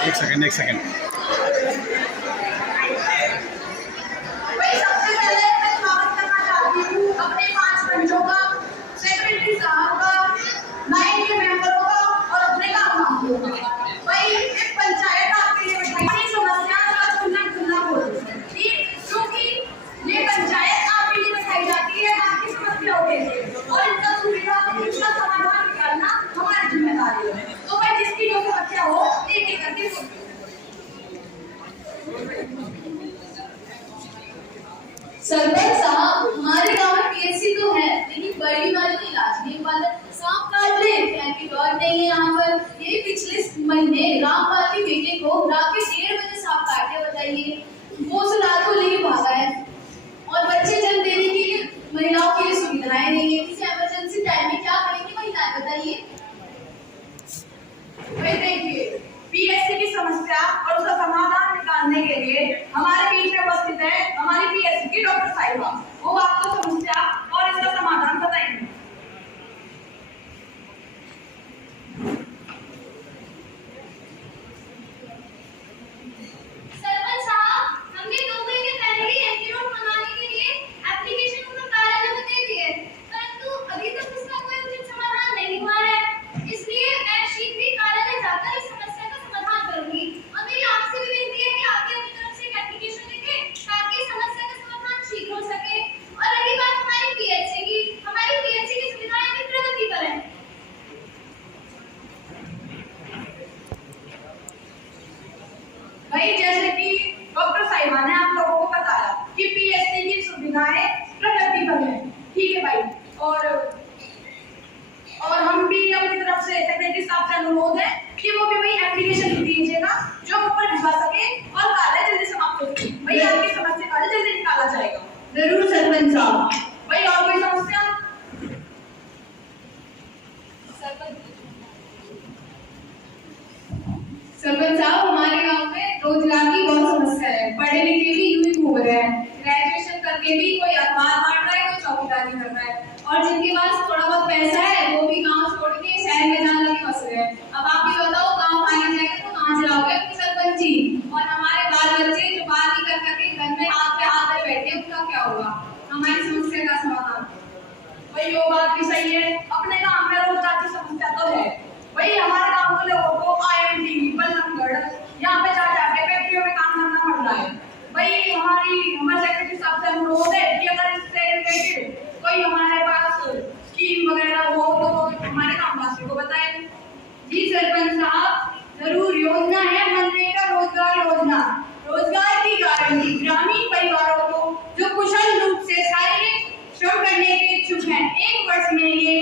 एक सेकंड भाई सबसे पहले मैं स्वागत करना चाहती हूँ अपने 5 बच्चों का, सेक्रेटरी साहब का, 9 के मेंबरों का और अपने ग्रामवासियों का। भाई एक पंचायत आपके लिए बैठाई समस्या का चुनना बोलते हैं, ठीक? क्योंकि ये पंचायत आपके लिए बैठाई जाती है आपकी समस्याओं के लिए और इनका सुविधा इसका समाधान निकालना हमारी जिम्मेदारी है। तो भाई जिसकी जो समस्या हो एक एक करके सरपंच साहब, हमारे गांव में पीएचसी तो है लेकिन बड़ी बीमारी का इलाज नहीं पाता। सांप काट ले, एंटीडॉट नहीं है यहाँ पर। ये पिछले महीने रामपाल के बेटे को रात के 1:30 बजे सांप काटे, बताइए। वो उस रात को लेके भागा है और बच्चे जन्म देने के लिए महिलाओं के लिए सुविधाएं नहीं है। किसी इमरजेंसी टाइम में क्या करेंगे महिलाएं, बताइए। भाई देखिए, पीएससी की समस्या और उसका समाधान निकालने के लिए हमारे बीच में उपस्थित है हमारी पीएससी की डॉक्टर साहिबा। वो आपको समस्या और इसका समाधान बताएंगे। सरपंच साहब, हमने 2 महीने पहले ही एंटीडोट मंगाने के लिए एप्लीकेशन को कार्यालय में दे दी है, परंतु अभी तक उसका कोई उचित समाधान नहीं हुआ है। इसलिए मैं शीघ्र ही कार्यालय जाकर इस समस्या का समाधान करूंगी। और मेरी आपसे भी विनती है कि आप भी अपनी तरफ से एक एप्लीकेशन लिखें ताकि समस्या का समाधान शीघ्र हो सके। और रही बात हमारी पीएचसी की सुविधाएं भी प्रगति पर हैं। भाई जैसे कि डॉक्टर साहिबा ने आप लोगों को बताया कि पीएससी की सुविधाएं प्रगति पर है, ठीक है भाई। और हम भी अपनी तरफ से सेक्रेटरी साहब से अनुरोध है कि वो भी भाई एप्लीकेशन लिख दीजिएगा जो हम ऊपर भिजवा सके और कार्य जल्दी समाप्त हो सके। भाई आपकी समस्या कार्य जल्दी निकाला जाएगा। जरूर सरपंच साहब। भाई और कोई समस्या? सरपंच साहब, हमारे गांव में रोजगार की बहुत समस्या है। पढ़े लिखे भी यूं ही घूम रहे हैं, ग्रेजुएशन करके भी कोई अखबार बांट रहा है, कोई चौकीदारी कर रहा है। और जिनके पास थोड़ा बहुत पैसा है वो भी गांव छोड़ के शहर में जाने लगे फंस रहे हैं। अब आप ही बताओ, गांव खाली जाएगा तो कहाँ चलाओगे अपनी सरपंच जी? और हमारे बाल बच्चे जो बात नहीं कर सके घर में हाथ पे हाथ में बैठे, उनका क्या होगा? हमारी समस्या का समाधान। भाई वो बात भी सही है, अपने गांव में रोजगार की समस्या तो है। भाई हमारे गांव के लोगों को आईआईटी, बल्लभगढ़ यहाँ पे जाके फैक्ट्रियों में काम करना पड़ रहा है। भाई हमारे सेक्रेटरी साहब से अनुरोध है कि अगर इससे रिलेटेड कोई हमारे पास स्कीम वगैरह हो तो हमारे गांववासियों को बताएं। जी सरपंच साहब, जरूर। योजना है मनरेगा रोजगार योजना। रोजगार की गारंटी ग्रामीण परिवारों को जो कुशल रूप से शारीरिक श्रम करने के इच्छुक हैं, 1 वर्ष में ये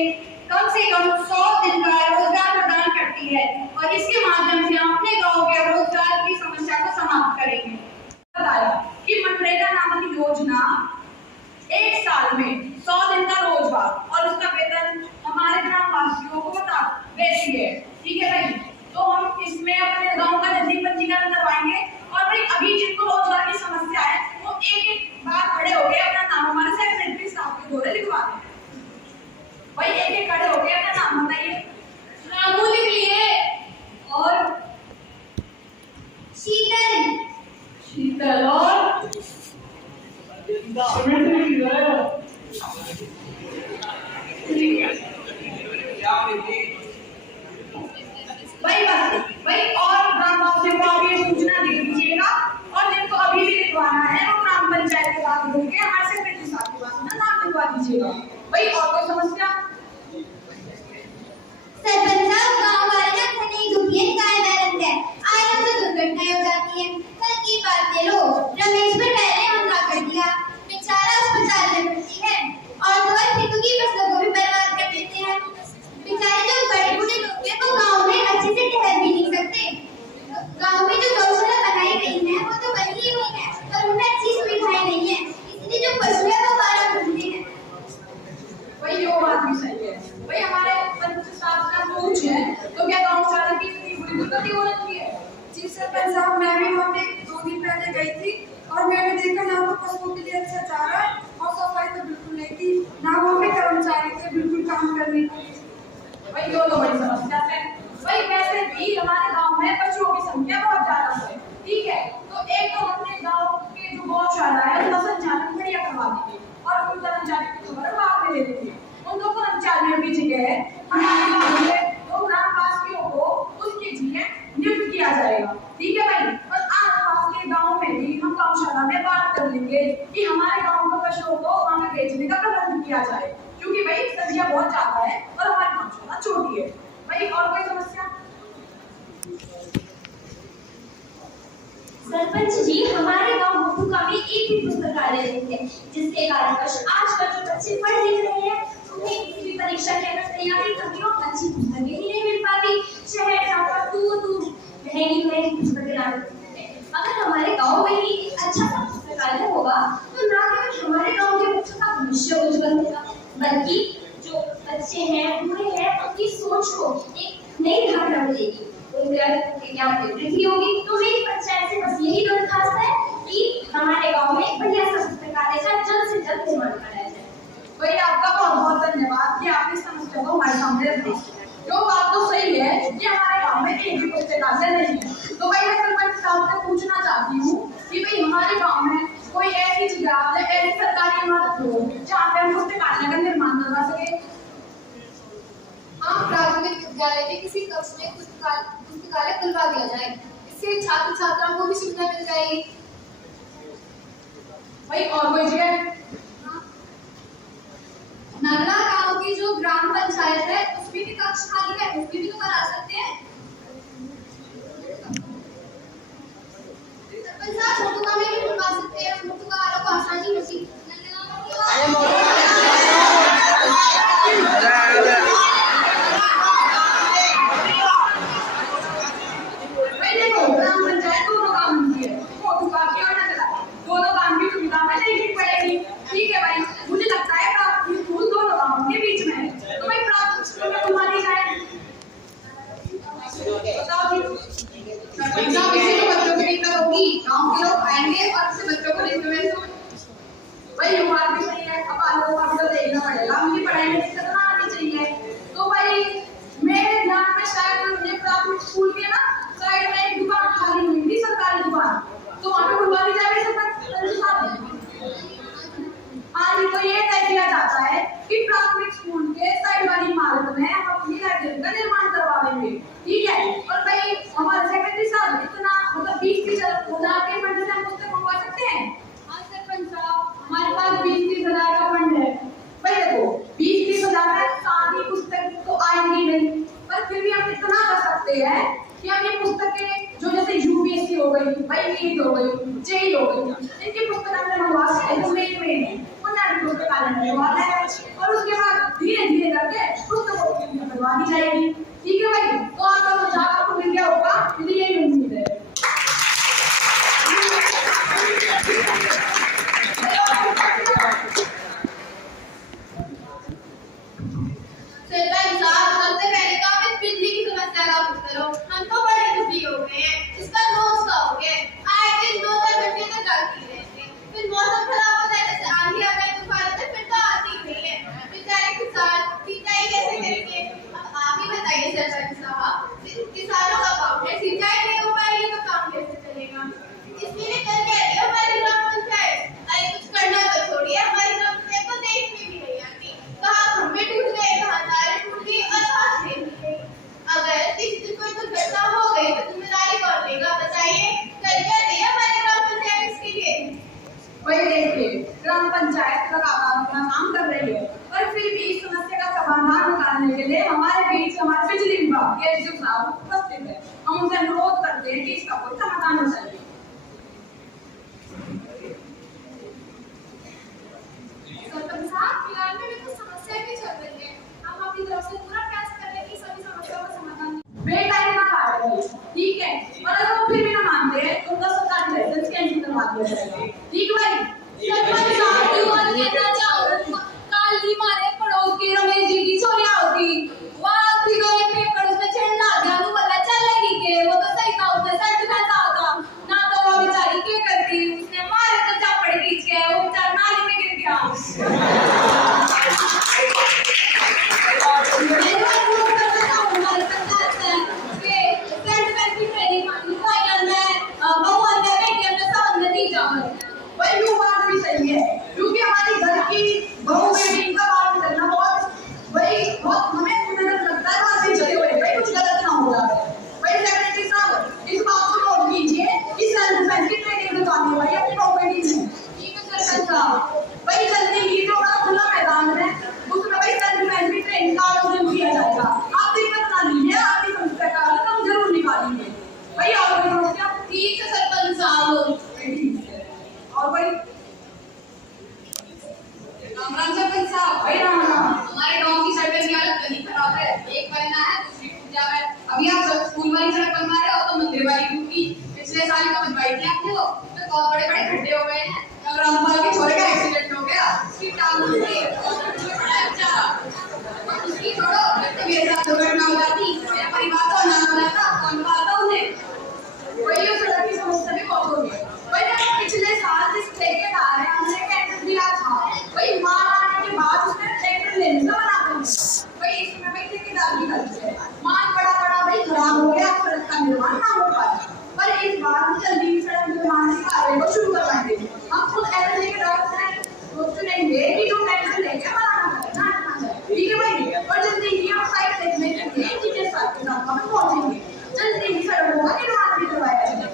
कम से कम 100 दिन का रोजगार प्रदान करती है और इसके माध्यम से हम अपने गांव के रोजगार की समस्या को समाप्त करेंगे। बताया कि मनरेगा नामक योजना 1 साल में 100 दिन का रोजगार और उसका वेतन हमारे ग्रामवासियों को देती है, ठीक है भाई। तो हम इसमें अपने गांव का जल्दी पंजीकरण करवाएंगे और भाई अभी जिनको रोजगार की समस्या है वो एक बार खड़े हो गए अपना नाम हमारे सेक्रेटरी साहब के द्वारा लिखवा दें। भाई एक खड़े हो गए अपना नाम बताइए। रामू लिख लिए। और शीतल और भाई और ग्रामवासियों को आप ये सूचना दे दीजिएगा और जिनको अभी भी लिखवाना है वो ग्राम पंचायत के पास होके हमारे सेक्रेटरी साहब के पास ना नाम लिखवा दीजिएगा। भाई और कोई समस्या? सरपंच साहब, गांव वाले ना खने दुखियन काय बैरत है, आए हम तो दुर्घटनाएं हो जाती हैं। कल की बात ले लो, रमेश पर पहले हमला कर दिया, बेचारा अस्पताल में भर्ती है और दवा खेतों की फसलों को भी बर्बाद कर देते हैं। बेचारे जो बड़े बूढ़े लोग हैं वो गांव में अच्छे से ठहर भी नहीं सकते। गांव में जो गौशाला बनाई गई है वो तो बनी ही हुई है पर उनमें अच्छी सुविधाएं नहीं है, इसलिए जो पशु है वो मारा घूमते हैं। भाई वो बात भी सही है। भाई हमारे पंच साहब का पूछ है तो क्या गौशाला की बुरी दुर्गति हो रही है? जी सरपंच साहब, मैं भी वहाँ पे 2 दिन पहले गई थी और मैंने देखा ना तो पशुओं के लिए अच्छा चारा और सफाई तो बिल्कुल नहीं थी, ना वहाँ पे कर्मचारी थे बिल्कुल काम करने के लिए। भाई दो बड़ी समस्या है। भाई वैसे भी हमारे गांव में पशुओं की संख्या बहुत ज्यादा है, ठीक है। तो एक तो हमने गांव के जो गौशाला है उसका संचालन बढ़िया करवा देंगे और उन कर्मचारियों की खबर बाद में दे देंगे। उन दो कर्मचारियों की जगह हमारे गांव में दो ग्रामवासियों को उसकी जगह नियुक्त किया जाएगा, ठीक है भाई। और आसपास के गांव में भी हम गौशाला में बात कर लेंगे कि हमारे गांव के पशुओं को वहां पे बेचने का प्रबंध किया जाए, क्योंकि भाई संख्या बहुत ज्यादा है और हमारी गौशाला छोटी है भाई। और कोई समस्या? सरपंच जी, हमारे गांव मुखुका में एक भी पुस्तकालय नहीं है, जिसके कारणवश आजकल जो बच्चे पढ़ लिख रहे हैं उन्हें किसी भी परीक्षा के अगर तैयारी करनी हो अच्छी पुस्तकें ही नहीं मिल पाती। शहर जाकर दूर महंगी पुस्तकें लानी पड़ती है। अगर हमारे गांव में ही एक अच्छा सा पुस्तकालय होगा तो ना केवल हमारे गांव के बच्चों का भविष्य उज्जवल होगा, बल्कि जो बच्चे हैं बूढ़े हैं उनकी सोच को एक नई धारणा मिलेगी, उनके ज्ञान में वृद्धि होगी। तो मेरी पंचायत से बस यही दरखास्त है कि हमारे गांव में बढ़िया सा पुस्तकालय का जल्द से जल्द निर्माण कराया जाए। भैया आपका बहुत बहुत धन्यवाद कि आपने समस्या को हमारे सामने रखी। जो बात तो सही है कि हमारे गांव में एक भी पुस्तकालय नहीं है। तो भाई मैं सरपंच साहब से पूछना चाहती हूँ कि भाई हमारे गांव में कोई ऐसी जगह या ऐसी सरकारी इमारत हो जहाँ पे हम पुस्तकालय का निर्माण करवा सके। हाँ, प्राथमिक विद्यालय के किसी कक्ष में पुस्तकालय खुलवा दिया जाए, इससे छात्र छात्राओं को भी सुविधा मिल जाएगी। भाई और कोई जगह? नगरा गांव की जो ग्राम पंचायत है उसमें भी कक्ष खाली है, उसमें भी तो करा सकते हैं। सरपंच साहब, मुखुका में भी खुलवा सकते हैं, मुखुका वालों को आसानी होती। ग्राम पंचायत दोनों काम होती है, मुखुका की और नगरा, दोनों काम की सुविधा में देखनी पड़ेगी, ठीक है भाई। मुझे लगता है प्राथमिक स्कूल दोनों गांवों के बीच में है, तो भाई प्राथमिक स्कूल में खुलवा दी जाए। बताओ जी। जब किसी को बच्चों की दिक्कत होगी, गांव के लोग आएंगे और उससे बच्चों को डिस्टर्बेंस। भाई ये बात भी सही है, अब आलों का भी तो देखना पड़ेगा, मुझे पढ़ाई में दिक्कत ना आनी चाहिए। तो भाई मेरे ध्यान में शायद मुझे प्राथमिक स्कूल के ना साइड में एक दुकान खाली हुई थी, सरकारी दुकान, तो वहाँ पे खुलवा दी जाए सरपंच। हाँ जी, तो ये तय किया जाता है कि प्राथमिक स्कूल के साइड वाली इमारत में हम अपनी लाइब्रेरी का निर्माण करवा देंगे, ठीक है। और भाई हमारे सेक्रेटरी साहब इतना मतलब 20,000 के फंड से हम पुस्तक मंगवा सकते हैं। हाँ सरपंच साहब, हमारे पास 20,000 का फंड है। भाई देखो 20,000 में सारी पुस्तक तो आएंगी नहीं, पर फिर भी हम इतना कर सकते हैं कि हम ये पुस्तकें जो जैसे यूपीएससी हो गई, भाई नीट हो गई, जेई हो गई, इनकी पुस्तक हमने मंगवा सकते हैं। तो मेन पुस्तकालय मंगवाना है और उसके बाद धीरे धीरे करके पुस्तकों की करवा दी जाएगी, ठीक है भाई। तो आपका सुझाव आपको मिल गया होगा, मुझे यही उम्मीद है। सरपंच साहब, सबसे पहले तो आप इस बिजली की समस्या का हल करो। हम तो बड़े दुखी हो गए हैं, इसका रोज का हो गया, आए दिन 2-4 घंटे तक जलती रहती है, फिर मौसम खराब होता है, जैसे आंधी आ गई तूफान आता है, फिर तो आती ही नहीं है। बेचारे किसान सिंचाई कैसे करेंगे? आप ही बताइए सरपंच साहब, किसानों का काम है, सिंचाई नहीं हो पाएगी तो काम कैसे चलेगा? इसलिए कल कह रही हूँ हमारी ग्राम पंचायत, अरे कुछ करना तो छोड़िए, हमारी ग्राम पंचायत तो देख में भी नहीं आती। कहाँ खंभे टूट गए, कहाँ तारें टूट गई और कहाँ ट्रेन टूट गई। अगर किसी दिन कोई दुर्घटना हो गई तो जिम्मेदारी कौन लेगा? बताइए, कर क्या दिया हमारी ग्राम पंचायत इसके लिए? वही देखिए, ग्राम पंचायत लगातार अपना काम कर रही है, पर फिर भी इस समस्या का समाधान निकालने के लिए हमारे बीच हमारे बिजली विभाग के जो साहब उपस्थित है, हम उनसे अनुरोध करते हैं कि इसका कोई समाधान हो जाए। सरपंच साहब, फिलहाल में भी कुछ समस्या भी चल रही है, हम अपनी तरफ से पूरा प्रयास कर रहे हैं कि सभी समस्याओं का समाधान। बेटा ना काटे, ठीक है। और अगर वो फिर भी ना मानते हैं तो उनका सरकारी लाइसेंस कैंसिल करवा दिया जाएगा, ठीक है भाई। सरपंच साहब, क्यों कहना चाहो, काल ही मारे पड़ोस की रमेश जी की छोरिया होती, वहाँ थी तो ये पेपर उसमें छेड़ना दिया, तो पता चलेगी कि वो तो सही था, उसने सच में था, ना कम आ रहे हो तो मंदिर वाली क्योंकि पिछले साल का बनवाई थी आपने वो तो बहुत बड़े बड़े खड्डे हो गए हैं और रामपाल के छोरे का एक्सीडेंट हो गया उसकी टांग टूट गई अच्छा उसकी छोड़ो तो मेरे साथ दुर्घटना हो जाती मेरा परिवार तो ना हो जाता कौन पालता उन्हें वही उस लड़की की समस्या भी बहुत हो गई वही पिछले साल जिस ठेकेदार है हमने टेंडर दिया था वही माल आने के बाद उसने टेंडर लेने का मना कर दिया वही इसमें भी ठेकेदार की गलती है माल बड़ा बड़ा भाई खराब हो गया सड़क का निर्माण ना हो पाया पर इस बार हम जल्दी सड़क निर्माण के कार्य को शुरू करवाएंगे हम खुद एमएलए के तरफ से सोच लेंगे कि जो टेंडर लेंगे मना करें ठीक है भाई और जल्दी ही हम साइट देखने के लिए इंजीनियर साहब के साथ हम पहुंचेंगे जल्दी ही सड़कों का निर्माण भी करवाया जाएगा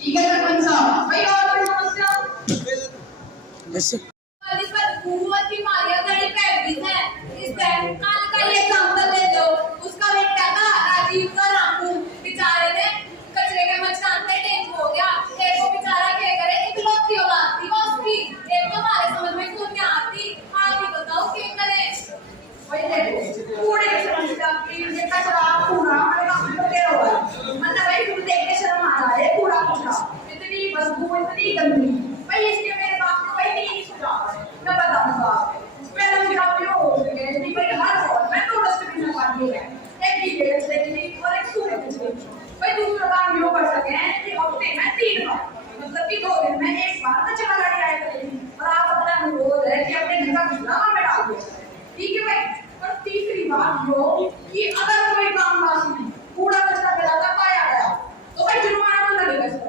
ठीक है सरपंच साहब भाई और कोई समस्या वैसे इस पर हुकूमत की मारिया गड़ी पैंतीस है इस पर काल का ये एग्जांपल ले लो उसका बेटा था राजीव का रामू बेचारे ने कचरे के मचान पे डेंगू हो गया एक वो बेचारा क्या करे इकलौती औलाद थी वो उसकी एक तो हमारे समझ में क्यों नहीं आती आप ही बताओ क्या करे वही देखो कूड़े की समस्या की ये कचरा कूड़ा हमारे गांव में ढेर हो रहा है मतलब भाई तुम देख के शर्म आ रहा है कूड़ा कचरा इतनी बदबू इतनी गंदी भाई इसके मेरे बाप को भाई नहीं सुझाव है मैं बताऊंगा पहला सुझाव ये हो गया कि भाई हर घर में दो डस्टबिन लगा दिए हैं एक गीले कचरे के लिए और एक सूखे कचरे के लिए भाई दूसरा काम ये कर सके हैं कि हफ्ते में 3 बार मतलब कि 2 दिन में एक बार कचरा गाड़ी आया करेगी और आप अपना अनुरोध है कि अपने घर का कचरा वहां पे डाल दो ठीक है भाई और तीसरी बात यो कि अगर कोई काम वासी में कूड़ा कचरा फैलाता पाया गया तो भाई जुर्माना तो लगेगा इसको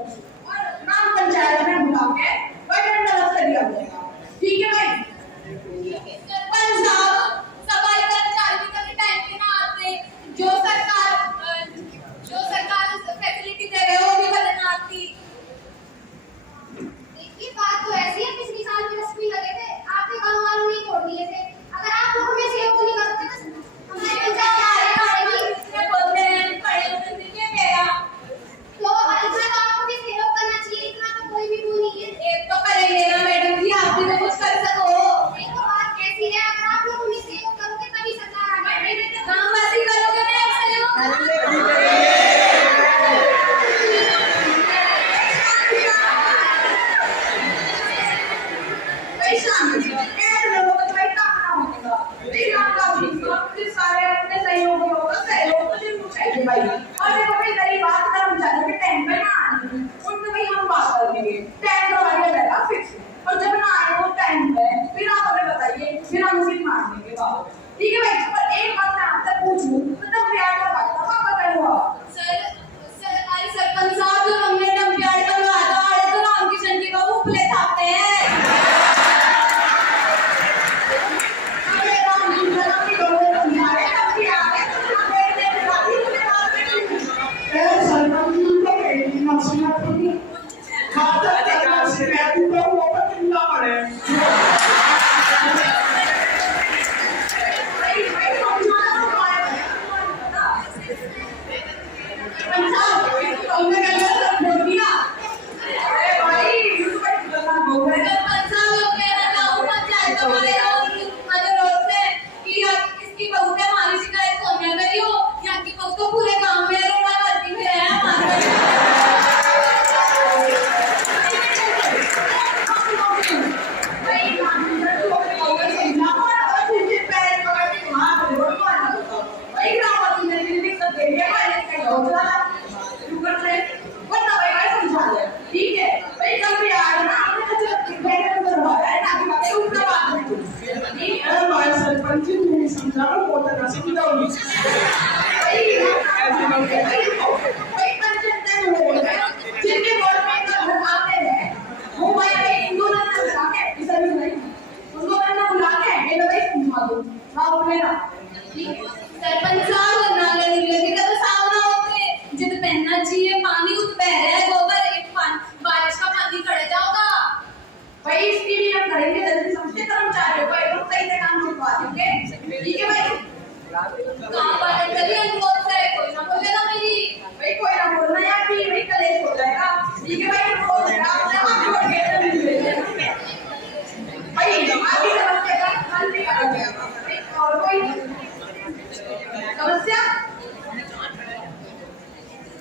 और ग्राम पंचायत में बुला के भाई दंड लगा दिया जाएगा ठीक है भाई सरपंच साहब सफाई कर्मचारी का टाइम पे ना आते जो सरकार फैसिलिटी दे रहे हो वो भी बदलना आती देखिए बात तो ऐसी है पिछले साल में रस्मी लगे थे आपके गांव वालों ने तोड़ दिए थे अगर आप लोगों में से नहीं करते तो हमारे पंचायत आ रही क्या बोलते हैं पढ़े लिखे के मेरा तो इतना तो आपको भी सहयोग करना चाहिए इतना तो कोई भी वो नहीं है एक तो करेंगे ना मैडम जी आप भी तो कुछ कर सको एक तो बात ऐसी है अगर आप लोगों में सहयोग करोगे तभी सरकार आगे बढ़ेगी काम वासी करोगे ना सहयोग भाई शांति ऐसे लोगों को भाई काम ना होगा भाई काम का भी सब सारे अपने सहयोग होगा सहयोग तो जरूर चाहिए भाई और देखो भाई गरीब बात कर्मचारी के टाइम पे ना आने उनसे भाई हम बात करेंगे टाइम तो आगे रहेगा फिक्स और जब ना आए वो टाइम पे फिर आप हमें बताइए फिर हम उसी मार देंगे बात ठीक है भाई पर एक बात मैं आपसे पूछूं तो तब प्यार का बात था बताइए सरकारी सरपंच साहब जो हमने डंपियार्ड बनवाया था आड़े तो रामकिशन जी को उपले थापते हैं समझा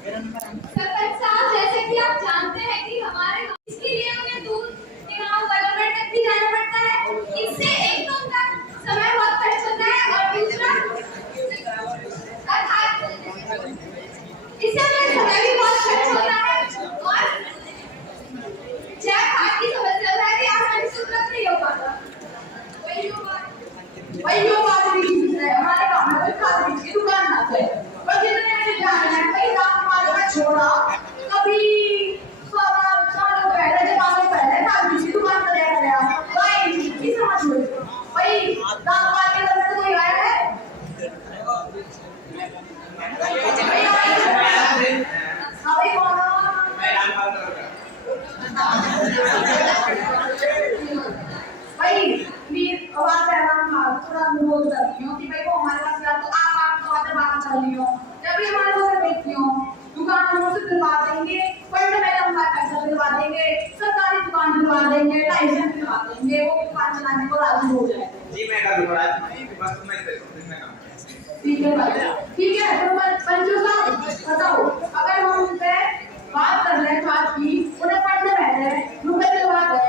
सरपंच साहब, जैसे कि आप जानते हैं कि हमारे इसके लिए हमें दूर गाँव गवर्नमेंट तक भी जाना पड़ता है। इससे एक तो उनका समय बहुत खर्च होता है और दूसरा इससे हमें समय भी बहुत खर्च होता है और जब खाद की समस्या है कि आसानी से उपलब्ध नहीं हो पाता। भाई यो बात भी ठीक है। हमारे गांव में कोई खाद बीज की दुकान ना है, पर जितने मुझे जाना है कई रात मारे में छोड़ा कभी सालों पहले जमाने पहले खाद बीज की दुकान पर गया भाई की समझ लो भाई दाम मार के अंदर कोई आया है अभी कौन भाई मीर आवाज है ना थोड़ा बोल सकती हूँ कि भाई वो हमारे पास यार तो आप तो आते बात कर रही हो जब भी हमारे घर बैठती हो दुकान में से दिलवा देंगे फंड में हम पैसा दिलवा देंगे सरकारी दुकान दिलवा देंगे लाइसेंस दिलवा देंगे वो दुकान चलाने को राजी हो जाए जी मैं कर दूंगा बस मैं ठीक है भाई ठीक है तो पंचू साहब बताओ अगर हम उनसे बात कर रहे हैं बात की उन्हें पढ़ने बैठे रुपए दिलवा दे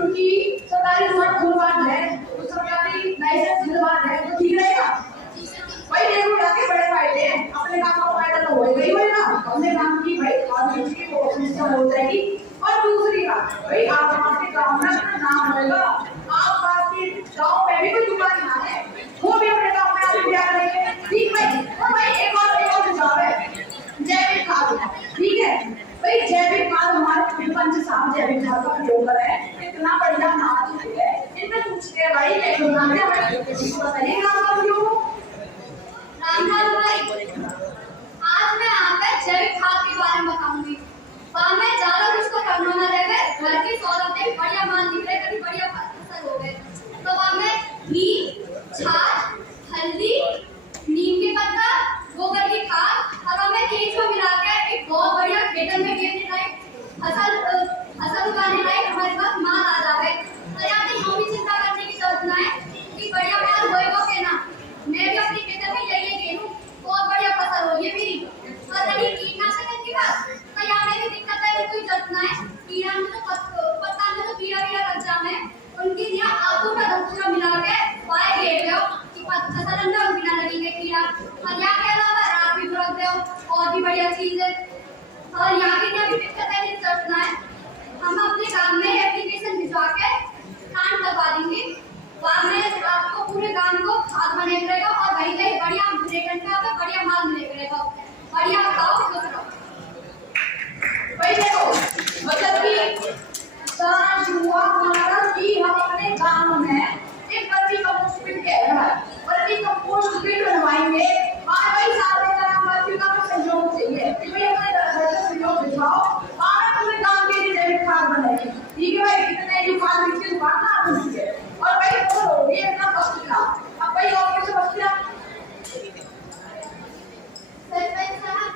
उनकी सरकारी दुकान खुलवा दे तो सरकारी लाइसेंस दिलवा दे तो ठीक रहेगा भाई देखो जाके बड़े फायदे हैं अपने काम का फायदा तो होएगा ही होएगा अपने काम की भाई आदमी की वो सिस्टम हो जाएगी और दूसरी बात भाई आप हमारे गांव में अपना नाम होगा आप बात की गांव में भी कोई दुकान ना है वो भी अपने गांव में आके क्या करेंगे ठीक भाई और भाई एक और सुझाव है जैविक खाद ठीक है भाई जैविक खाद हमारे पंच साहब जैविक खाद का प्रयोग कर रहे हैं इतना बढ़िया खाद है इनमें पूछते हैं भाई क्या प्रोग्राम है बताइए काम का प्रयोग रामलाल भाई, आज मैं आपको जैविक खाद के बारे में बताऊंगी। वहाँ में ज्यादा कुछ तो करना ना रहे, घर की सौरतें बढ़िया मान निकले, कभी बढ़िया फसल हो गए। तो वहाँ में घी, छाछ, हल्दी, नीम के पत्ता, गोबर की खाद और हमें तीन को मिलाकर एक बहुत बढ़िया खेतन में गिरने लायक फसल उगाने लायक हमारे पास माल आ जाए। तो यहाँ पे हम भी चिंता करने की जरूरत ना है कि बढ़िया माल होएगा के ना। मैं भी अपनी खेतन में यही गेहूं बहुत बढ़िया फसल होगी मेरी। और रही कीटनाशक की बात, तो यहाँ में भी दिक्कत है कोई जरूरत ना है। कीड़ा में तो पत्ता में तो कीड़ा लग जाए उनके लिए आलू का धतूरा मिला के पाए गेट दो कि फसल अंदर उनकी ना लगेंगे कीड़ा। और यहाँ के अलावा रात भी रख दो और भी बढ़िया चीज है। और यहाँ की भी दिक्कत है जरूरत ना है। हम अपने काम में एप्लीकेशन भिजवा के काम करवा देंगे। वहाँ में आपको पूरे गांव को खाद बने रहेगा और वहीं कहीं बढ़िया बढ़िया माल मिले रहेगा। बढ़िया खाओ खुश रहो। भाई देखो मतलब कि सारा शुरुआत हमारा कि हम अपने गांव में एक वर्मी कंपोस्ट पिट के वर्मी कंपोस्ट पिट बनवाएंगे और भाई सारे तरह वर्मी का सहयोग चाहिए कि भाई अपने घर से सहयोग दिखाओ और अपने गांव के लिए जैविक खाद बनाएंगे ठीक है भाई कितने जो खाद बिकते हैं बात ना होती है और भाई वो ये इतना पक्का अब भाई और कैसे पक्का सरपंच साहब,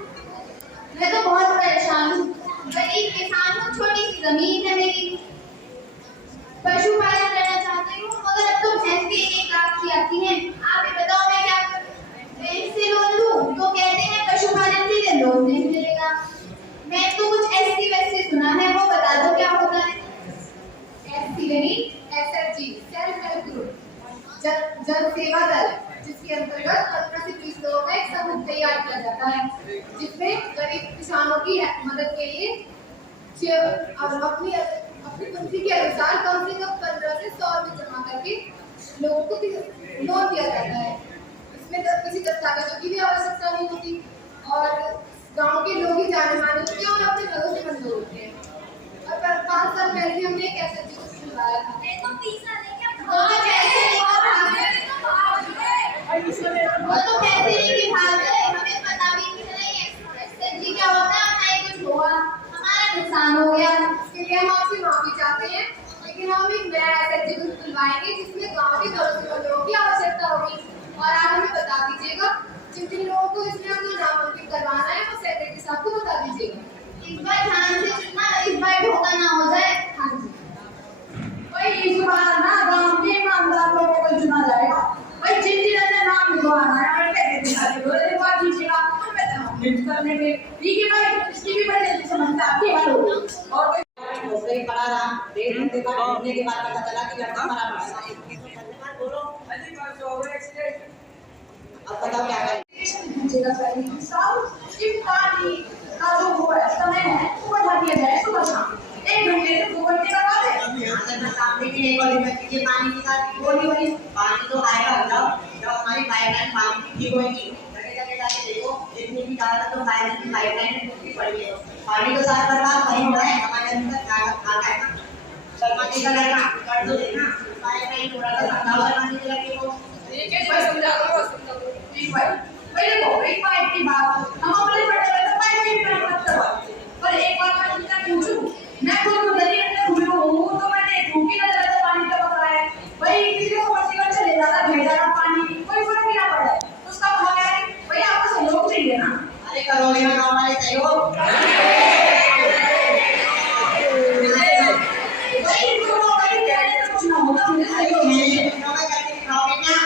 मैं तो बहुत परेशान हूँ। गरीब किसान हूँ, छोटी सी जमीन है मेरी, पशुपालन करना चाहती हूँ मगर अब तो भैंस की 1 लाख की आती है। आप ये बताओ मैं क्या करूँ? बैंक से लोन लूँ तो कहते हैं पशुपालन के लिए लोन नहीं मिलेगा। मैं तो कुछ ऐसी वैसी सुना है, वो बता दो क्या होता है? ऐसी यानी SHG सेल्फ हेल्प ग्रुप जन सेवा दल जिसके अंतर्गत 15 से 20 लोगों का एक समूह तैयार किया जाता है जिसमें गरीब किसानों की मदद के लिए अपनी पूंजी के अनुसार कम से कम 15 से 100 रुपये जमा करके लोगों को लोन दिया जाता है। इसमें किसी दस्तावेजों की भी आवश्यकता नहीं होती और गाँव के लोग ही जाने माने होते हैं और अपने घरों से मंजूर होते हैं। और 5 साल पहले हमने एक SHG को खुलवाया था। वो तो पैसे लेके भाग गए, हमें पता भी नहीं है SHG क्या होता है। ना ही कुछ हुआ, हमारा नुकसान हो गया। इसके लिए हम आपसे माफी चाहते हैं लेकिन हम एक नया SHG को खुलवाएंगे जिसमें गाँव के लोगों की आवश्यकता होगी और आप हमें बता दीजिएगा जिन जिन लोगों को इसमें अपना नामांकन करवाना है वो सेक्रेटरी साहब को बता दीजिएगा। इस बार ध्यान से चुनना, इस बार धोखा ना हो जाए। हाँ जी भाई इस बार ना गांव के ईमानदार लोगों को चुना जाएगा। भाई जिन जिन ने नाम लिखवाना है और क्या कहते हैं बात कीजिएगा तो मैं लिख कर करने में। ठीक है भाई, इसकी भी बड़ी जल्दी समझते आपकी बात होगी। और कोई पढ़ा रहा 1.5 घंटे बाद घूमने के बाद पता चला कि लड़का मरा पड़ा है। बोलो अब बताओ क्या करें। इफ्तारी का जो वो समय है वो बढ़ा दिया जाए सुबह शाम 1 घंटे से 2 घंटे करवा दे। सामने की एक और व्यक्ति के पानी के साथ बोली वही पानी तो आएगा मतलब जब हमारी पाइपलाइन पानी की ठीक होगी जगह जगह जाके देखो जितनी भी ज्यादा तो पाइपलाइन टूटी पड़ी है पानी तो साफ करवा वही हो रहा है हमारे अंदर आता है ना सरपंच का लड़का कर दो देना पाइपलाइन थोड़ा सा ठंडा वाला पानी के लगे वो ठीक है भाई समझा दो ठीक भाई भाई देखो एक पाइप की बात हम अपने पढ़े हुए तो पाइप की बात करवा पर एक बात मैं तुमसे पूछूं मैं खुद नदी के अंदर घूम रहा हूं तो मैंने ठोकी नजर से पानी का पकड़ा है भाई किसी को समझ चले जाता भेजा ना पानी कोई फर्क नहीं पड़ रहा उसका भाग है भाई आपको सहयोग चाहिए ना अरे करोगे ना हमारे सहयोग भाई तो भाई कुछ ना होगा मुझे सहयोग नहीं करके दिखाओगे क्या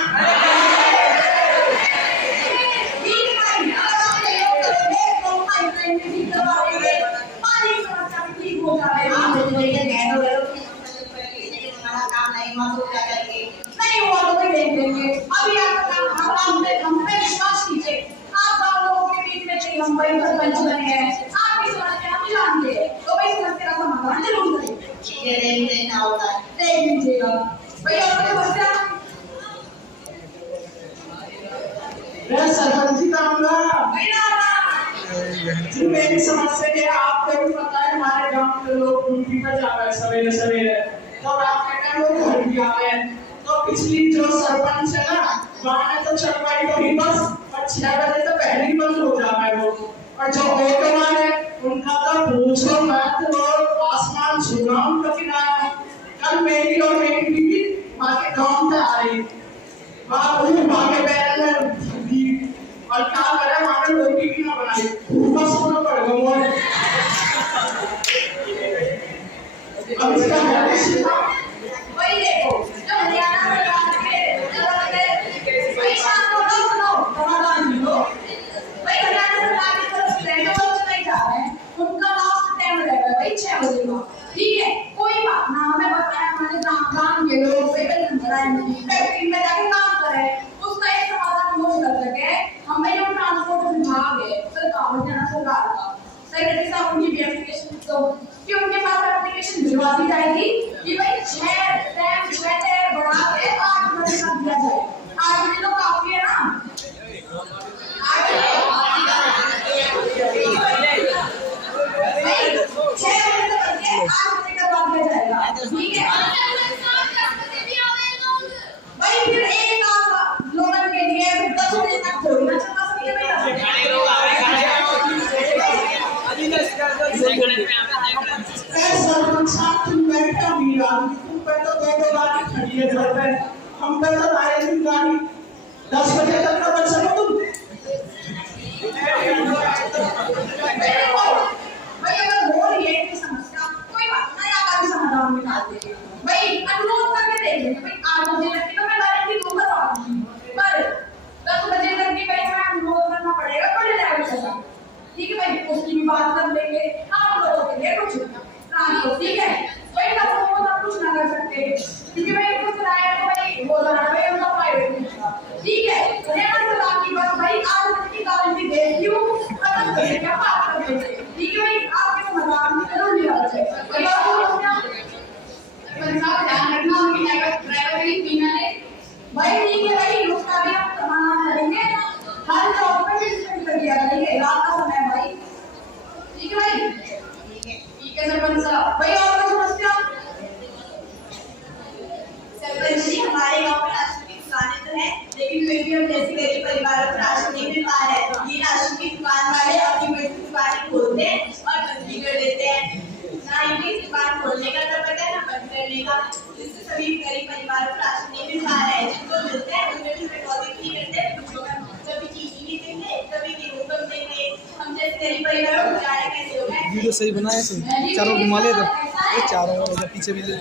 नहीं हुआ तो भी देख लेंगे अभी आपका काम हम पे विश्वास कीजिए आप गाँव लोगों के बीच में थे हम भाई सरपंच बने हैं आप भी समझते हम जानते हैं तो भाई समस्या का समाधान जरूर करेंगे ये देखना होता है देख लीजिएगा भाई और कोई समस्या मैं सरपंची का आऊंगा जी मेरी समस्या ये आपको भी पता है हमारे गांव के लोग ड्यूटी पर जा रहे हैं सवेरे सवेरे तो रात के टाइम लोग घर भी आ रहे हैं तो पिछली जो सरपंच है ना वहाँ ने तो चलवाई तो ही बस और 6 बजे तो पहले ही बंद हो जा रहा है वो और जो ऑटो वाले उनका तो पूछो मत वो आसमान छूना उनका किराया कल मेरी और मेरी बीवी वहाँ के गाँव से आ रही वहाँ के बैल और क्या करें वहाँ पे रोटी भी ना बनाई ऊपर सोना पड़ेगा मोर अब इसका वही देखो जो हरियाणा सरकार के भाई शाम को सुनो समाधान लो भाई हरियाणा सरकार की तरफ से जो नहीं जा रहे हैं उनका लास्ट टाइम रहेगा भाई 6 बजे का ठीक है कोई बात ना हमें बताया हमारे गांव के लोग फैक्ट्री में जाके काम करे उसका एक समाधान हो सके हम भाई जो ट्रांसपोर्ट विभाग है सरकार का सेक्रेटरी साहब उनकी भी एप्लीकेशन तो कि उनके पास एप्लीकेशन भिजवा दी जाएगी कि भाई 6 बढ़ा के 8 बजे तक दिया जाए 8 बजे तो काफी है ना 8 बजे 6 बजे तक करके 8 बजे तक दिया जाएगा ठीक है भाई फिर एक काम लोगों के लिए 10 बजे तक छोड़ना चलना सकते हैं सरपंच साहब तुम बैठा भी तुम पे तो 2 गाड़ी खड़ी है घर पे हम पे तो आए दिन गाड़ी 10 बजे तक का बच सको तुम भाई अगर हो रही है कि समस्या कोई बात नहीं आप आगे समाधान निकाल देंगे भाई अनुरोध करके देख लेंगे भाई 8 बजे तक तो मैं गारंटी दूंगा तो पर 10 बजे तक की भाई मैं अनुरोध करना पड़ेगा बड़े लेवल पे ठीक है भाई उसकी भी बात कर लेंगे आप लोगों के लिए कुछ ठीक है भाई सब कुछ ना कर सकते क्योंकि भाई कुछ राय तो भाई वो जाना भाई उनका प्राइवेट ठीक है हरियाणा सरकार की बस भाई 8 बजे की गारंटी दे क्यों खत्म कर क्या बात कर रहे हैं ठीक है भाई आपके समाधान जरूर लिया जाए पंजाब ध्यान रखना उनकी ड्राइवर की फीमेल है भाई ठीक है भाई उसका भी हम समाधान करेंगे हर जॉब पे डिस्कस कर दिया करेंगे रात का समय भाई ठीक है भाई ठीक है सरपंच साहब भाई और कोई समस्या सरपंच जी हमारे गांव में राशन की दुकानें तो है लेकिन फिर भी हम जैसे गरीब परिवारों को राशन नहीं मिल पा रहा है ये राशन की दुकान वाले अपनी बड़ी दुकानें खोलते हैं और बंदी कर देते हैं ना इनकी दुकान खोलने का तो पता है ना बंद करने का जिससे सभी गरीब परिवारों को राशन नहीं मिल पा रहा है जिनको मिलता है उनमें भी डिपॉजिट नहीं करते कभी चीनी नहीं देंगे कभी गेहूं कम देंगे हम जैसे गरीब परिवारों को गुजारा कैसे होगा वीडियो सही बनाया सही चारों घुमा ले इधर ये चारों उधर पीछे भी ले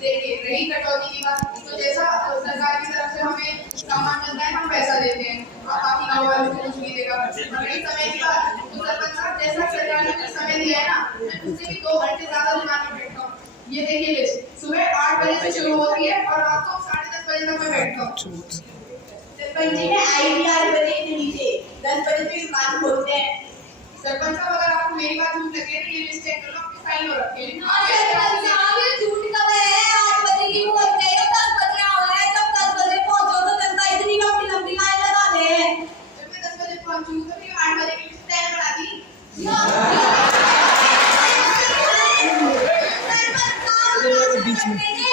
देखिए रही कटौती की बात तो जैसा सरकार की तरफ से हमें सामान मिलता है हम पैसा देते हैं और बाकी गाँव वालों को कुछ नहीं देगा। अगर इस समय की बात तो सरपंच साहब जैसा सरकार ने कुछ समय दिया है ना, मैं उससे भी 2 घंटे ज्यादा दिमाग में बैठता हूँ। ये देखिए लिस्ट सुबह 8 बजे से शुरू होती है और रात को 10:30 बजे तक मैं बैठता हूँ। सरपंच जी ने ITR बने के नीचे 10 बजे से दुकान खोलते हैं। सरपंच साहब अगर आपको मेरी बात झूठ लगे तो ये लिस्ट चेक कर लो, आपके साइन हो रखे हैं। हाँ सरपंच साहब, ये झूठ कब है? 8 बजे की बोलते हैं, 10 बजे आओ है। जब 10 बजे पहुंचो तो जनता इतनी लंबी लंबी लाइन लगा ले। जब मैं 10 बजे पहुंचूं तो फिर 8 बजे की लिस्ट तैयार बना दी।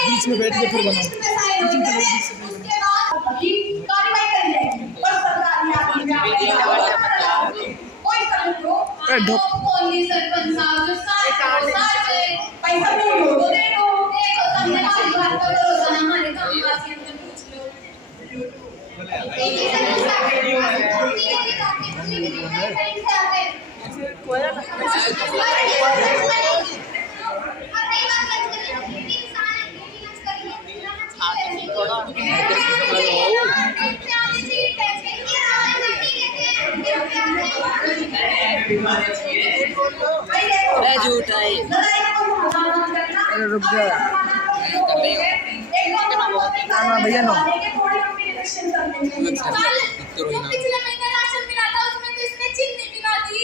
बीच में बैठ के फिर बनाओ। उसके बाद की कार्रवाई करी जाएगी और सरकारी आदमी में कोई समझ लो बोली सरपंच साहब जो साथ पैसा नहीं हो तो दे दो। देखो तुमने हमारी बात पर भरोसा ना, हमारे काम वासी हमसे पूछ लो। झूठा है। रुक जा भैया नो। पिछले महीने राशन मिला था, उसमें तो इसने चीनी मिला दी।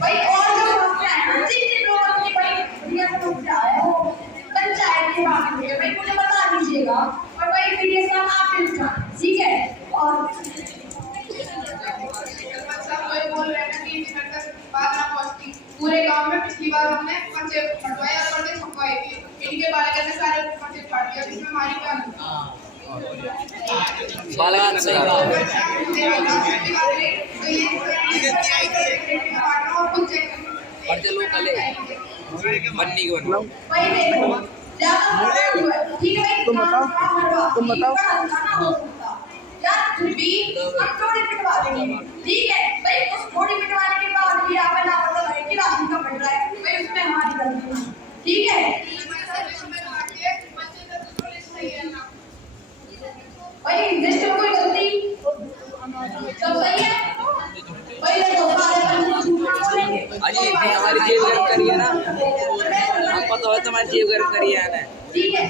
भाई और जो समस्या है ना, जिन लोग अपनी बड़ी बढ़िया समस्या है वो पंचायत के बाहर में भाई मुझे बता दीजिएगा और भाई मेरे साथ आप इंसान ठीक है। और बोल रहे हैं ना कि मिनट तक बात ना पहुंचती। पूरे गांव में पिछली बार हमने पर्चे फटवाए और पर्चे छपवाए थे, इनके बारे में सारे पर्चे फाड़ दिया, जिसमें हमारी क्या बालगान सही बात पर्चे लोकल है बननी को भाई देखो ठीक है तुम बताओ यार फिर भी हम थोड़ी पिटवा देंगे ठीक है भाई। उस थोड़ी पिटवाने के बाद भी आप ना पता लगे कि राशन का बढ़ रहा है भाई, उसमें हमारी गलती नहीं ठीक है। भाई लिस्ट में कोई गलती सब सही है भाई। देखो सारे बोलेंगे अजी हमारी जेब गर्म करिए ना, आपको तो हमारी जेब गर्म करिए ना ठीक है।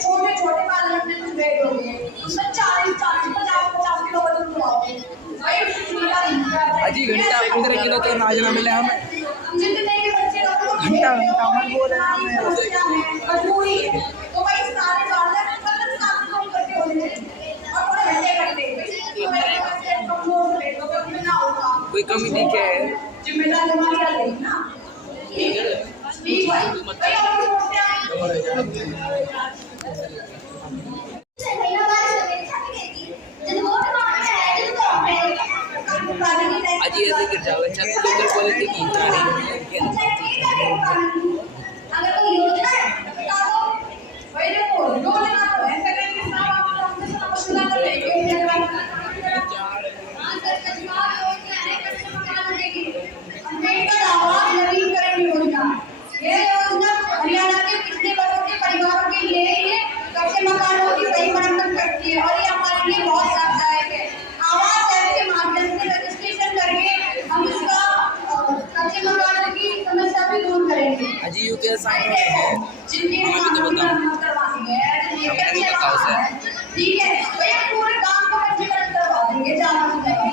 छोटे छोटे पार्लियामेंट में तुम बैठ हो गए उसमें 40-50 किलो वजन उठाओगे भाई। अजी घंटा 15 किलो तो अनाज ना मिले हमें। जितने भी बच्चे घंटा मन बोल रहे हैं मजबूरी है तो भाई सारे वाले मतलब साथ काम करके होने चाहिए और थोड़े घंटे करते कोई कमी दिखे जिम्मेदारी हमारी आ गई ना ठीक भाई भाई और समस्या अजी ऐसे गिर जाओगे छत लोकल क्वालिटी की अगर कोई योजना है तो बता दो भाई। देखो योजना तो ऐसे करेंगे साहब आप हमसे समझना करेंगे नवीन करेंगे योजना। ये योजना हरियाणा के पिछड़े वर्गों के परिवारों के लिए ये कच्चे मकानों की सही मरम्मत करती है और ये हमारे लिए बहुत लाभदायक है। आवास ऐप के माध्यम से रजिस्ट्रेशन करके हम इसका कच्चे मकानों की समस्या भी दूर करेंगे। अजी यू के साइन है जिनके करवाएंगे ठीक है भैया पूरे काम को पंजीकरण करवा देंगे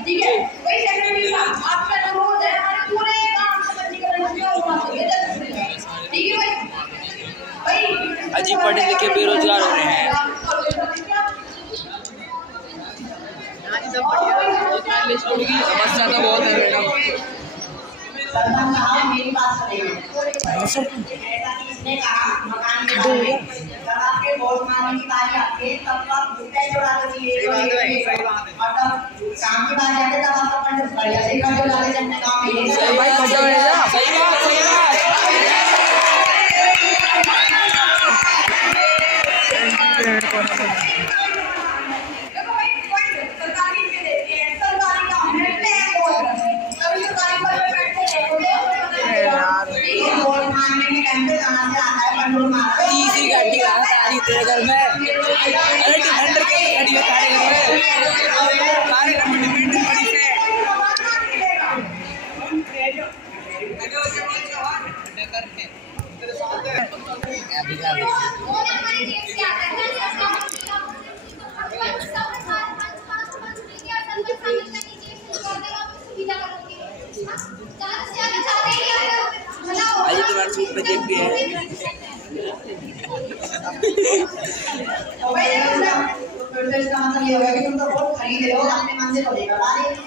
ठीक है भाई। सेक्रेटरी साहब आपका अनुरोध है हमारे पूरे काम का पंजीकरण होना चाहिए ठीक है भाई। अजी पढ़े लिखे बेरोजगार हो रहे हैं। सरपंच साहब मेरी बात सुनिए। ऐसा कि इसने कहा मकान के बारे में, जब आपके वोट मांगने की बारी आती है तब आप मुद्दे जोड़ा दीजिए और तब काम की बात आती है तब आपका पंडित बढ़िया से कर जो डाले अपने काम में। सही भाई मजा आएगा। सही बात सही बात। देखो भाई कोई सरकारी के देती है, सरकारी काम है टैक्स और कभी सरकारी पर बैठे देखोगे ठीक है। वोट मांगने के टाइम पे कहां से आता है पंडोल मारा तीसरी गाड़ी आ तारी तेरे घर में। अरे डिफेंडर के गाड़ी है तारे घर में। तारे घर में डिफेंडर गाड़ी से अभी का और हमारी टीम से आता है आज तुम्हारे सूट पे देख भी है। भाई तो इसका मतलब ये होगा कि तुम तो वोट खरीद रहे हो अपने मन से तो लेकर आ रहे हो।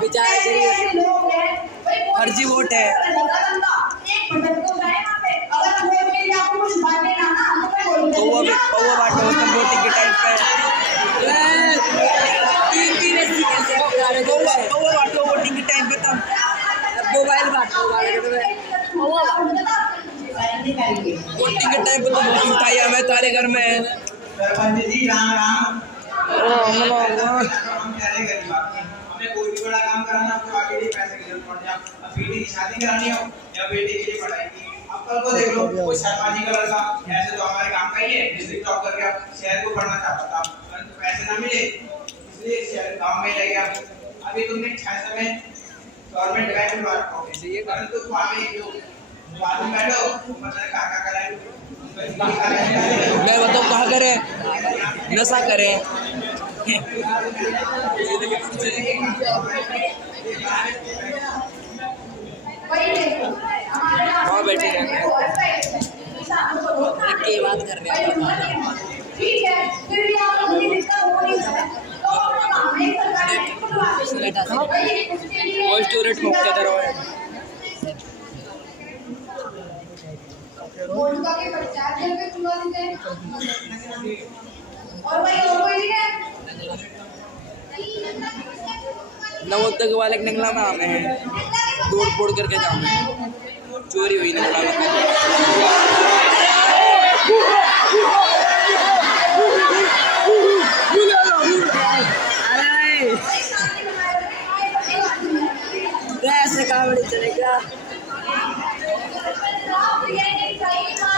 बेचारे ऐसे लोग हैं फर्जी वोट है। एक मिनट को जाए वहां पे अगर वोट के लिए आपको कुछ बांटने ना ना तो वो बांटो तुम वोटिंग के टाइम पे तीन ऐसी कैसे वो बांटो वोटिंग के टाइम पे तुम मोबाइल बांटो वोटिंग के टाइम पे तो बहुत उठाई हमें तारे घर में। सरपंच जी राम राम। हम प्यारे गरीब आदमी, हमें कोई भी बड़ा काम कराना तो आगे भी पैसे की जरूरत पड़ जाए। अब बेटी की शादी करानी हो या बेटे के लिए पढ़ाई की, अब कल को देख लो कोई शर्मा जी का लड़का ऐसे तो हमारे काम का ही है, डिस्ट्रिक्ट टॉप कर गया, शहर को पढ़ना चाहता था परंतु पैसे ना मिले इसलिए शहर गाँव में रह गया। अभी तुमने 6 समय गवर्नमेंट बैंक में बात करोगे परंतु वहाँ में बाद में बैठो मतलब काका कराए मैं बताऊँ कहाँ करें नशा करें। वहाँ बैठे रहते हैं बात कर रहे हैं। ठीक है फिर भी आप लोगों की दिक्कत हो रही है तो अपना काम है सरकार को खुलवा दीजिए। वो स्टूडेंट मुक्त करो है। वोट का के पंचायत घर में खुलवा देते हैं। और भाई और कोई नहीं है नवोदय वाले निकला में आमे हैं तोड़ फोड़ करके जामे चोरी हुई निकला ऐसे कावड़ी चलेगा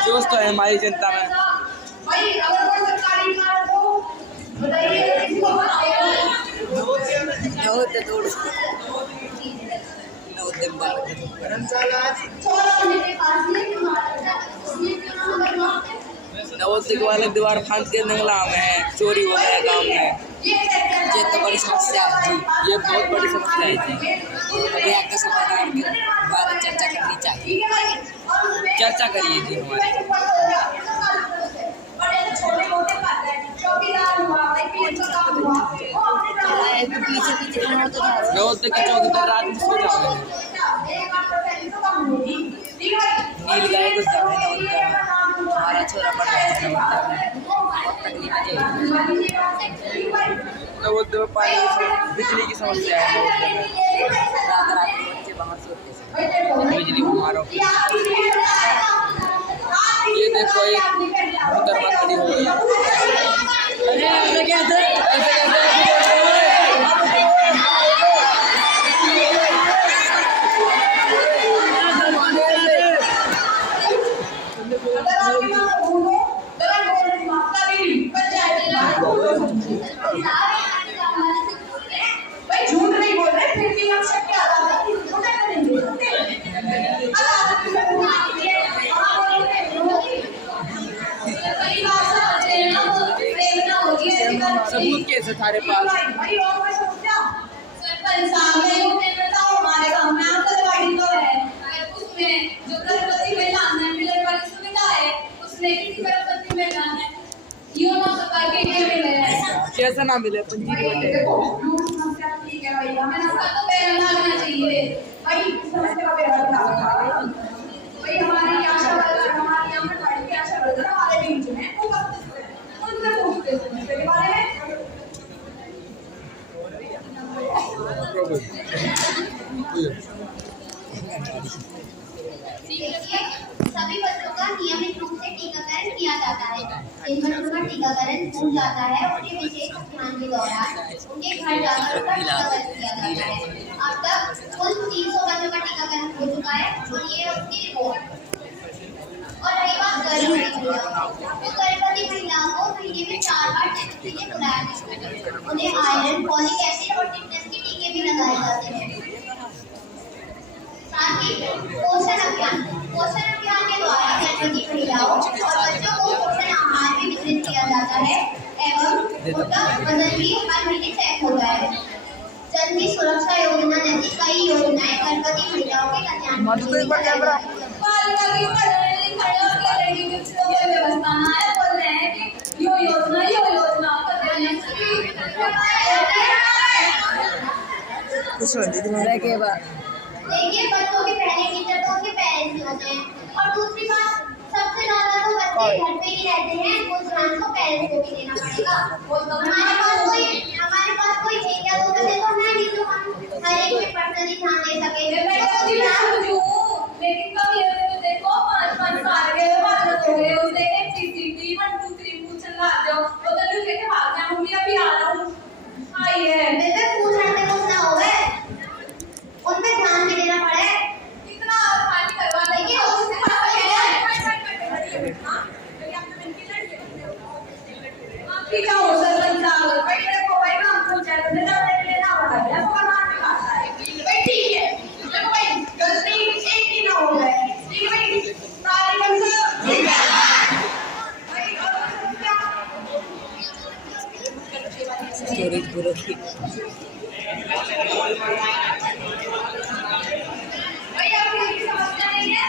जोश तो है हमारी जनता में। भाई अगर कोई सरकारी इमारत हो बताइए किसको बनाएगा। नवोदय तोड़ नवोदय नवोदय वाले दीवार फांद के निकला में चोरी हो गया गाँव में। ये तो बड़ी समस्या है जी, ये बहुत बड़ी समस्या है जी। अभी आपका समाधान के बारे में चर्चा करनी चाहिए। चर्चा करिए जी हमारे नवोदय के चौकीदार रात में सो जाओगे नील गाय को हमारा छोरा पड़ गया नवोदय में पानी बिजली की समस्या है। रात रात में बच्चे बाहर सोते बिजली मारो। ये देखो एक मुकदमा खड़ी हो गई। अरे ऐसे कैसे झूठ नहीं बोल रहे फिर भी हम शक क्या सबूत कैसे थारे पास सरपंच साहब ने बताओ हमारे गांव में आंगनबाड़ी तो है उसमें जो गर्भवती महिला है मिलने वाली सुविधा है उसमें किसी गर्भवती महिला है यूं ना सरकार के लिए मिले कैसे ना मिले पंजीकृत ठीक है भाई हमें ना तो पहले लगना चाहिए भाई देखिए, सभी बच्चों का नियमित रूप से टीकाकरण किया जाता है। जिन बच्चों का टीकाकरण छूट जाता है उनके विशेष अभियान के दौरान उनके घर जाकर उनका टीकाकरण किया जाता है। अब तक कुल 300 बच्चों का टीकाकरण हो चुका है और ये उसकी रिपोर्ट। और रही बात गर्भवती महिलाओं, तो गर्भवती महिलाओं को महीने में 4 बार टेस्ट के लिए बुलाया जाता है। उन्हें आयरन, फॉलिक एसिड और टिटनेस के टीके भी लगाए जाते हैं। साथ ही पोषण अभियान के द्वारा गर्भवती महिलाओं और बच्चों को पोषण आहार भी वितरित किया जाता है एवं उनका वजन भी हर महीने चेक होता है। जननी सुरक्षा योजना जैसी कई योजनाएं गर्भवती महिलाओं के कल्याण के लिए चलाई जाती हैं। व्यवस्था ना है, बोल रहे हैं कि यो योजना देखिए, बच्चों के पहले टीचर तो उनके पेरेंट्स ही होते हैं और दूसरी बात सबसे ज्यादा तो बच्चे घर पे ही रहते हैं, वो ध्यान तो पेरेंट्स को भी देना पड़ेगा। हमारे पास कोई एक या दो बच्चे तो है नहीं जो हम हर एक पे पर्सनली ध्यान दे सके। लेकिन कब ये देखो 5 साल के बाद हो गए उसने CCTV 1 2 3 पूछ चला जाओ वो तो जो कहते भाग गया मम्मी अभी आ रहा हूं आई है बेटे पूछने कुछ ना होवे, उन पे ध्यान भी देना पड़े। इतना आसानी करवा देंगे उससे बात करें आपकी क्या हो सरपंच साहब भाई देखो भाई ना पंचायत में लेना पड़ा है वो करना नहीं आता है भाई ठीक है देखो भाई गलती एक ही ना हो जाए ठीक है भाई सारे बंदे ठीक है भाई और क्या स्टोरेज पूरा की भाई आपको ये समझना नहीं है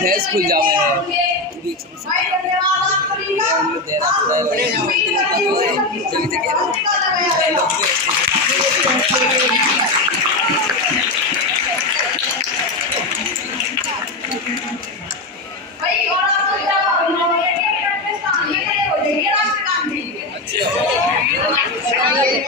भैंस खुल जावे है बीच में दे रहा है